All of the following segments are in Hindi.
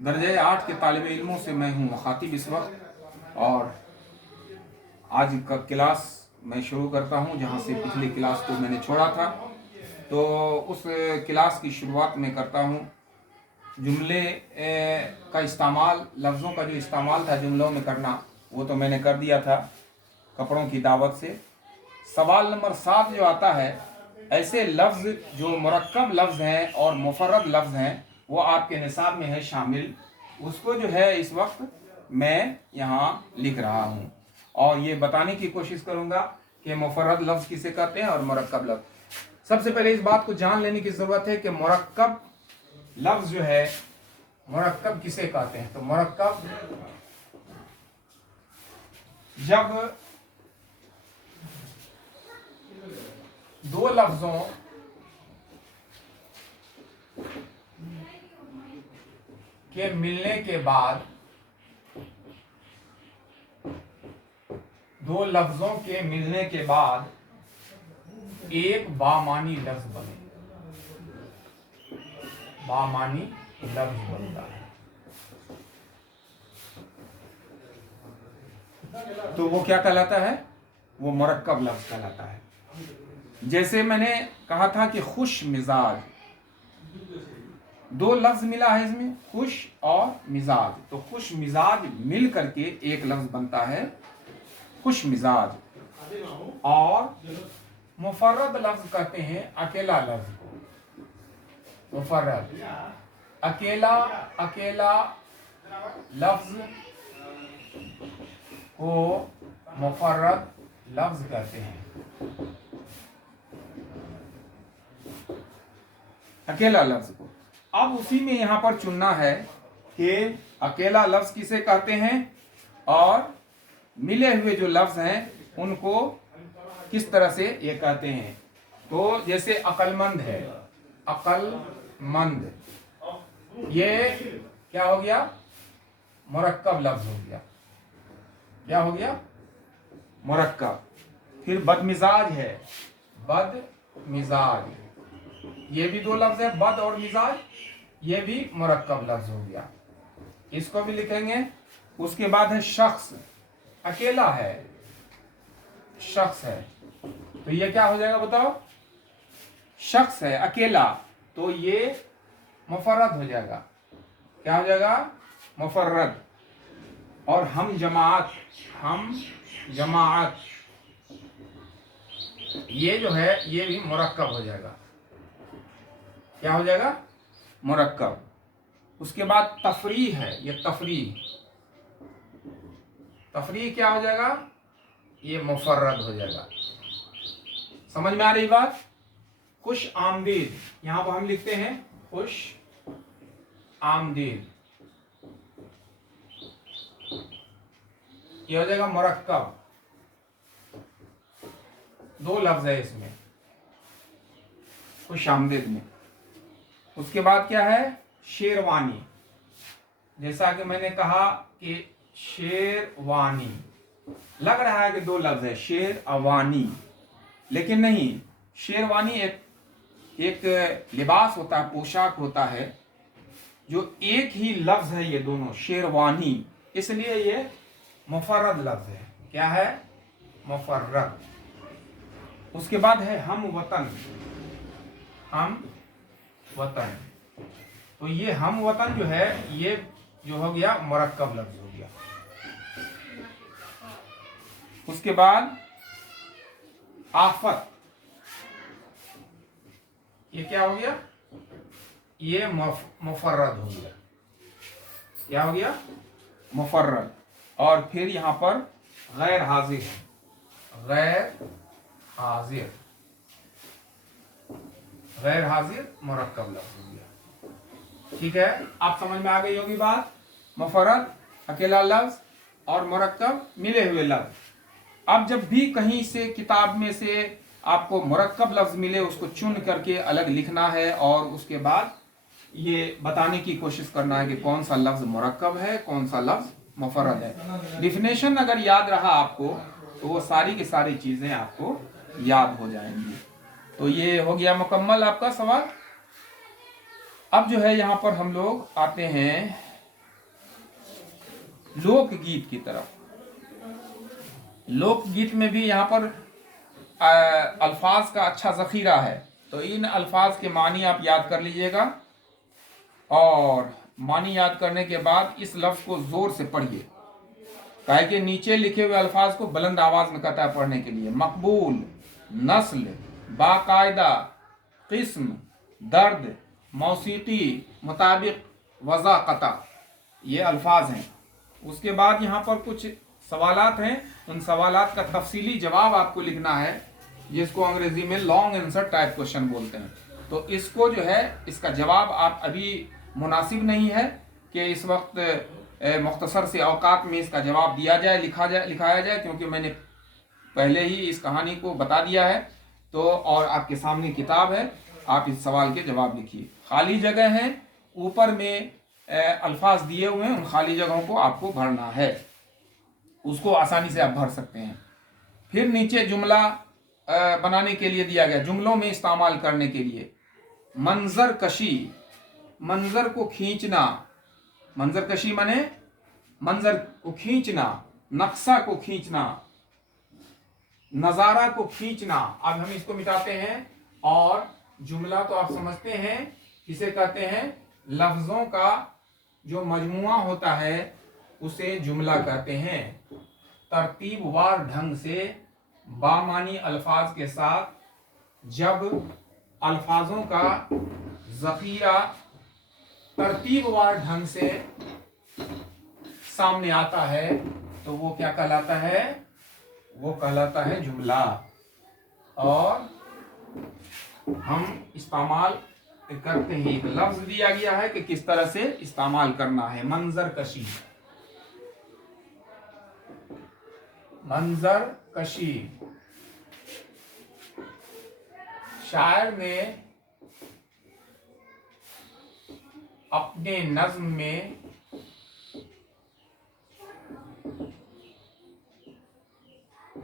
दर्जे 8 के तालिब इल्मों से मैं हूँ मुखातिब इस वक्त। और आज का क्लास मैं शुरू करता हूँ जहाँ से पिछली क्लास को मैंने छोड़ा था। तो उस क्लास की शुरुआत में करता हूँ जुमले का इस्तेमाल, लफ्ज़ों का जो इस्तेमाल था जुमलों में करना, वो तो मैंने कर दिया था कपड़ों की दावत से। सवाल नंबर 7 जो आता है, ऐसे लफ्ज़ जो मुरक्कब लफ्ज़ हैं और मुफर्रद लफ्ज़ हैं वो आपके निसाब में है शामिल, उसको जो है इस वक्त मैं यहाँ लिख रहा हूँ और ये बताने की कोशिश करूँगा कि मुफर्रद लफ्ज़ किसे कहते हैं और मुरक्कब लफ्ज़। सबसे पहले इस बात को जान लेने की ज़रूरत है कि मुरक्कब लफ्ज़ जो है, मुरक्कब किसे कहते हैं। तो मुरक्कब जब दो लफ्ज़ों के मिलने के बाद, दो लफ्ज़ों के मिलने के बाद एक बामानी लफ्ज़ बने, बामानी लफ्ज़ बनता है, तो वो क्या कहलाता है, वो मुरक्कब लफ्ज़ कहलाता है। जैसे मैंने कहा था कि खुश मिजाज, दो लफ्ज़ मिला है इसमें, खुश और मिजाज, तो खुश मिजाज मिल करके एक लफ्ज़ बनता है खुश मिजाज। और मुफर्रद लफ्ज़ कहते हैं अकेला लफ्ज़ को, मुफर्रद अकेला, अकेला लफ्ज़ को मुफर्रद लफ्ज़ कहते हैं, अकेला लफ्ज़ को। अब उसी में यहाँ पर चुनना है कि अकेला लफ्ज़ किसे कहते हैं और मिले हुए जो लफ्ज़ हैं उनको किस तरह से ये कहते हैं। तो जैसे अक्लमंद है, अक्लमंद, ये क्या हो गया, मुरक्कब लफ्ज़ हो गया, क्या हो गया, मुरक्कब। फिर बदमिजाज है, बदमिजाज, ये भी दो लफ्ज़ है, बद और मिजाज, ये भी मुरक्कब लफ्ज़ हो गया, इसको भी लिखेंगे। उसके बाद है शख्स, अकेला है, शख्स है, तो ये क्या हो जाएगा बताओ, शख्स है अकेला, तो ये मुफर्रद हो जाएगा, क्या हो जाएगा, मुफर्रद। और हम जमात, हम जमात, ये जो है ये भी मुरक्कब हो जाएगा, क्या हो जाएगा, मुरक्कब। उसके बाद तफरीह है, ये तफरीह, तफरीह क्या हो जाएगा, ये मुफर्रद हो जाएगा। समझ में आ रही बात। खुश आमदीद, यहां पर हम लिखते हैं खुश आमदीद, ये हो जाएगा मुरक्कब, दो लफ्ज है इसमें खुश आमदीद में। उसके बाद क्या है, शेरवानी, जैसा कि मैंने कहा कि शेरवानी, लग रहा है कि दो लफ्ज है शेरवानी, लेकिन नहीं, शेरवानी एक लिबास होता है, पोशाक होता है, जो एक ही लफ्ज है ये दोनों, शेरवानी, इसलिए ये मुफर्रद लफ्ज है, क्या है, मुफर्रद। उसके बाद है हम वतन, हम वतन, तो ये हम वतन जो है ये जो हो गया मुरक्कब लफ्ज हो गया। उसके बाद आफत, ये क्या हो गया, ये मुफर्रद हो गया, क्या हो गया, मुफर्रद। और फिर यहां पर गैर हाजिर है, गैर हाजिर, गैर हाजिर मुरक्कब लफ्ज हो गया। ठीक है, आप समझ में आ गई होगी बात। मुफर्रद अकेला लफ्ज और मुरक्कब मिले हुए लफ्ज। अब जब भी कहीं से किताब में से आपको मुरक्कब लफ्ज मिले उसको चुन करके अलग लिखना है और उसके बाद ये बताने की कोशिश करना है कि कौन सा लफ्ज मुरक्कब है, कौन सा लफ्ज मुफर्रद है। डिफिनेशन अगर याद रहा आपको तो वो सारी की सारी चीजें आपको याद हो जाएंगी। तो ये हो गया मुकम्मल आपका सवाल। अब जो है यहाँ पर हम लोग आते हैं लोकगीत की तरफ। लोकगीत में भी यहाँ पर अल्फाज का अच्छा ज़ख़ीरा है, तो इन अल्फाज के मानी आप याद कर लीजिएगा, और मानी याद करने के बाद इस लफ्ज़ को ज़ोर से पढ़िए, काहे कि नीचे लिखे हुए अल्फाज को बुलंद आवाज़ में कहता है पढ़ने के लिए। मकबूल, नस्ल, बाकायदा, किस्म, दर्द, मौसीकी, मुताबिक, वज़ा, कता, ये अल्फाज हैं। उसके बाद यहाँ पर कुछ सवालात हैं, उन सवालात का तफसीली जवाब आपको लिखना है, जिसको अंग्रेजी में लॉन्ग आंसर टाइप क्वेश्चन बोलते हैं। तो इसको जो है, इसका जवाब आप अभी मुनासिब नहीं है कि इस वक्त मुख्तसर से औकात में इसका जवाब दिया जाए, लिखाया जाए, क्योंकि मैंने पहले ही इस कहानी को बता दिया है। तो और आपके सामने किताब है, आप इस सवाल के जवाब लिखिए। खाली जगह है, ऊपर में अल्फाज दिए हुए हैं, उन खाली जगहों को आपको भरना है, उसको आसानी से आप भर सकते हैं। फिर नीचे जुमला बनाने के लिए दिया गया, जुमलों में इस्तेमाल करने के लिए। मंजर कशी, मंजर को खींचना, मंजर कशी माने मंजर को खींचना, नक्शा को खींचना, नजारा को खींचना। अब हम इसको मिटाते हैं, और जुमला तो आप समझते हैं किसे कहते हैं, लफ्जों का जो मजमुआ होता है उसे जुमला कहते हैं। तरतीबवार ढंग से बामानी अल्फाज के साथ जब अल्फाजों का ज़ख़ीरा तरतीबवार ढंग से सामने आता है, तो वो क्या कहलाता है, वो कहलाता है जुमला। और हम इस्तेमाल करते हैं, एक लफ्ज दिया गया है कि किस तरह से इस्तेमाल करना है। मंजर कशी, मंजर कशी, शायर ने अपने नज्म में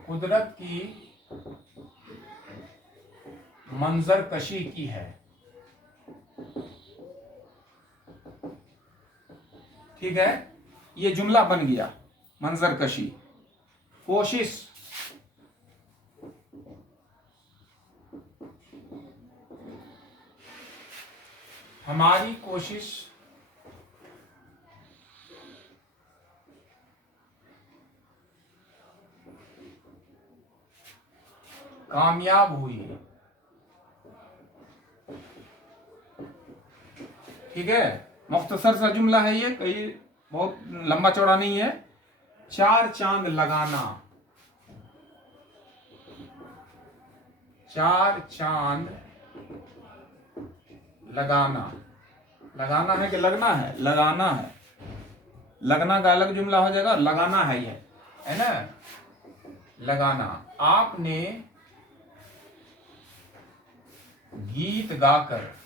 कुदरत की मंजर कशी की है। ठीक है, ये जुमला बन गया, मंजर कशी। कोशिश, हमारी कोशिश कामयाब हुई। ठीक है, मुख्तसर सा जुमला है ये, कई बहुत लंबा चौड़ा नहीं है। चार चांद लगाना, चार चांद लगाना, लगाना है कि लगना है, लगाना है, लगना का अलग जुमला हो जाएगा, लगाना है ये, है ना, लगाना। आपने गीत गाकर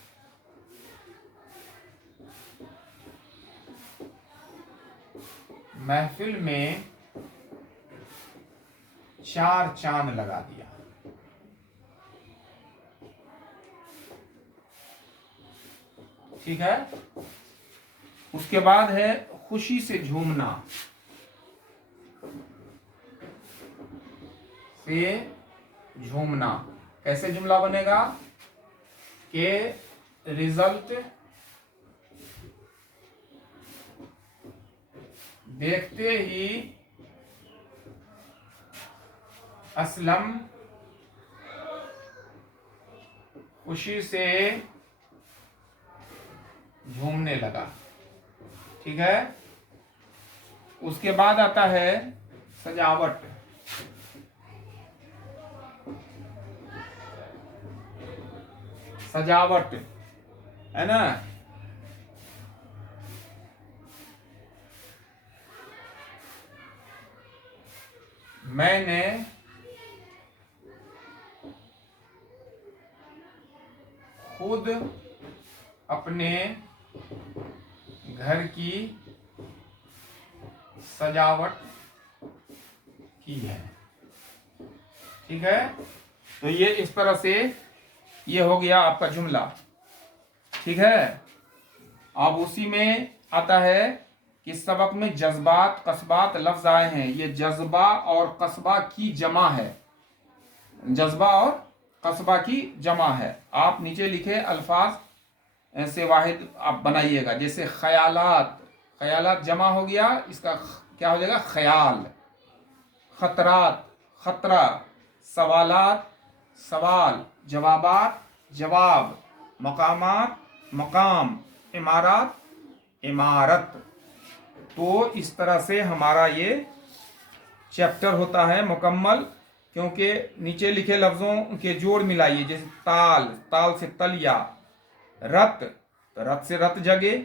महफिल में चार चांद लगा दिया। ठीक है, उसके बाद है खुशी से झूमना, से झूमना। कैसे जुमला बनेगा कि रिजल्ट देखते ही असलम खुशी से झूमने लगा। ठीक है, उसके बाद आता है सजावट। सजावट है ना, मैंने खुद अपने घर की सजावट की है। ठीक है, तो ये इस तरह से ये हो गया आपका जुमला। ठीक है, अब उसी में आता है कि इस सबक में जज्बात कस्बात लफ्ज आए हैं। ये जज्बा और कस्बा की जमा है, जज्बा और कस्बा की जमा है। आप नीचे लिखे अल्फाज ऐसे वाहिद आप बनाइएगा, जैसे ख्यालात, ख्यालात जमा हो गया, इसका क्या हो जाएगा ख्याल। खतरात खतरा, सवालात सवाल, जवाबात जवाब, मकामात मकाम, इमारात इमारत। तो इस तरह से हमारा ये चैप्टर होता है मुकम्मल, क्योंकि नीचे लिखे लफ्ज़ों के जोड़ मिलाइए, जैसे ताल, ताल से तलिया, रत, तो रत से रत जगे,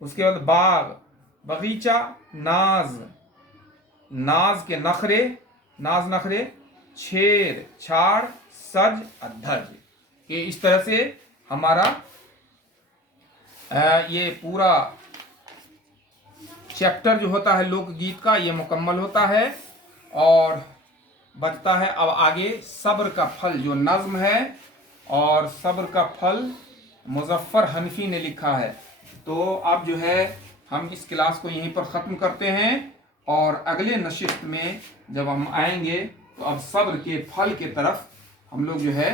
उसके बाद बाग बगीचा, नाज, नाज के नखरे, नाज नखरे, छेर छाड़, सज अधज। ये इस तरह से हमारा ये पूरा चैप्टर जो होता है लोकगीत का ये मुकम्मल होता है। और बचता है अब आगे सब्र का फल, जो नज्म है, और सब्र का फल मुजफ्फर हनफी ने लिखा है। तो अब जो है हम इस क्लास को यहीं पर ख़त्म करते हैं, और अगले नशिस्त में जब हम आएंगे तो अब सब्र के फल के तरफ हम लोग जो है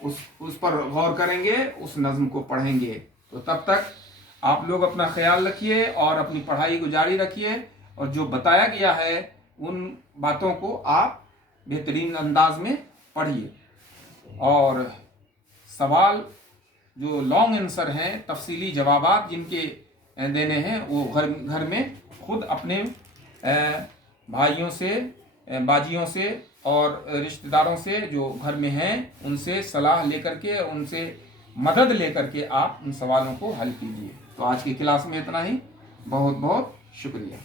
उस पर गौर करेंगे, उस नज्म को पढ़ेंगे। तो तब तक आप लोग अपना ख्याल रखिए और अपनी पढ़ाई को जारी रखिए, और जो बताया गया है उन बातों को आप बेहतरीन अंदाज में पढ़िए। और सवाल जो लॉन्ग आंसर हैं, तफसीली जवाबात जिनके देने हैं, वो घर में खुद अपने भाइयों से, बाजियों से और रिश्तेदारों से जो घर में हैं उनसे सलाह लेकर के, उनसे मदद लेकर के आप उन सवालों को हल कीजिए। तो आज की क्लास में इतना ही। बहुत बहुत शुक्रिया।